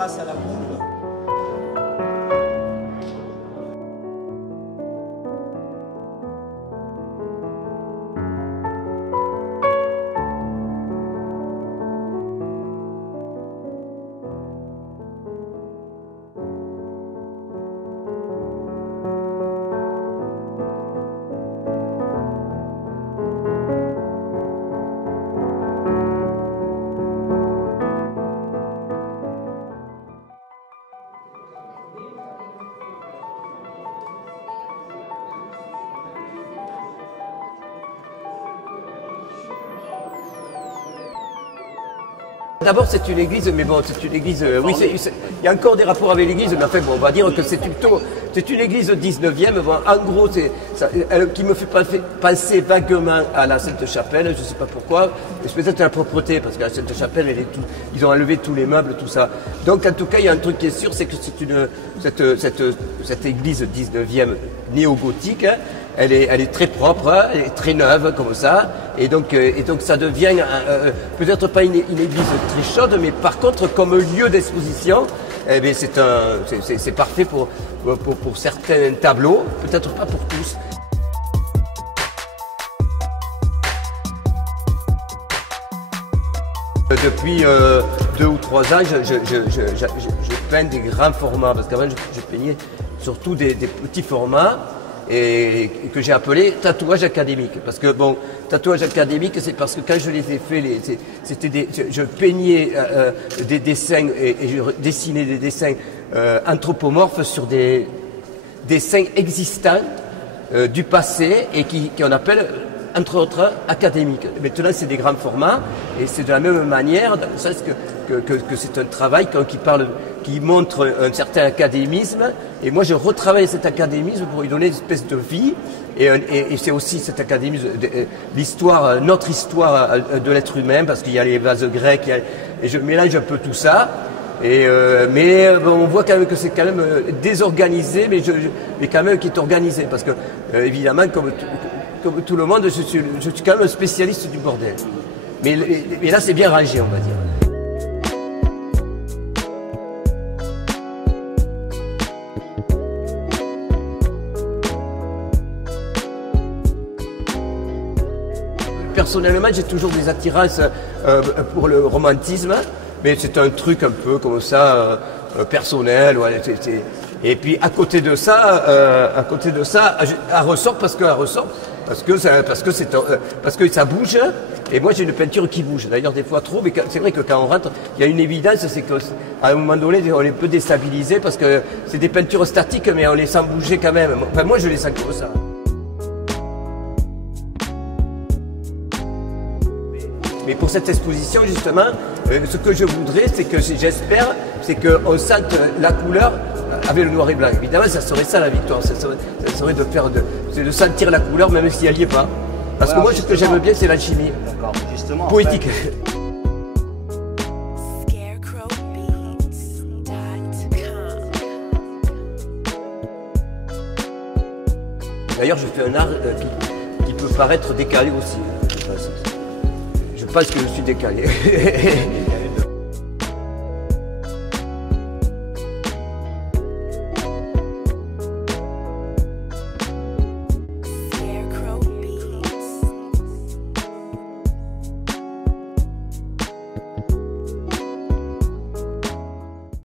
trace à la boule. D'abord, c'est une église, mais bon, c'est une église. Oui, il y a encore des rapports avec l'église, mais enfin, bon, on va dire que c'est une église 19e. Bon, en gros, qui me fait penser vaguement à la Sainte-Chapelle. Je ne sais pas pourquoi. C'est peut-être la propreté, parce que la Sainte-Chapelle, ils ont enlevé tous les meubles, tout ça. Donc, en tout cas, il y a un truc qui est sûr, c'est que cette église 19e néo-gothique, hein, elle est très propre, elle est très neuve comme ça, et donc ça devient peut-être pas une église très chaude, mais par contre comme lieu d'exposition, eh bien c'est parfait pour certains tableaux, peut-être pas pour tous. Depuis 2 ou 3 ans, je peins des grands formats, parce qu'avant je peignais surtout des petits formats. Et que j'ai appelé tatouage académique. Parce que bon, tatouage académique, c'est parce que quand je les ai fait, je peignais des dessins et je dessinais des dessins anthropomorphes sur des dessins existants du passé et qu'on appelle entre autres académiques. Maintenant, c'est des grands formats et c'est de la même manière, dans le sens que c'est un travail qui montre un certain académisme. Et moi, je retravaille cet académisme pour lui donner une espèce de vie. Et c'est aussi cet académisme, l'histoire, notre histoire de l'être humain, parce qu'il y a les vases grecs, et je mélange un peu tout ça. Mais on voit quand même que c'est quand même désorganisé, mais quand même qui est organisé. Parce que, évidemment, comme tout le monde, je suis quand même un spécialiste du bordel. Mais là, c'est bien rangé, on va dire. Personnellement, j'ai toujours des attirances pour le romantisme, mais c'est un truc un peu comme ça, personnel. Ouais, et puis à côté de ça, elle ressort parce que ça bouge. Et moi, j'ai une peinture qui bouge. D'ailleurs, des fois trop, mais c'est vrai que quand on rentre, il y a une évidence, c'est qu'à un moment donné, on est un peu déstabilisé parce que c'est des peintures statiques, mais on les sent bouger quand même. Enfin, moi, je les sens comme ça. Mais pour cette exposition, justement, ce que je voudrais, j'espère, c'est qu'on sente la couleur avec le noir et blanc. Évidemment, ça serait ça la victoire, ça serait de sentir la couleur même si elle n'y est pas. Parce que moi, ce que j'aime bien, c'est l'alchimie. D'accord, justement. Poétique. D'ailleurs, je fais un art qui peut paraître décalé aussi. Je pense que je suis décalé.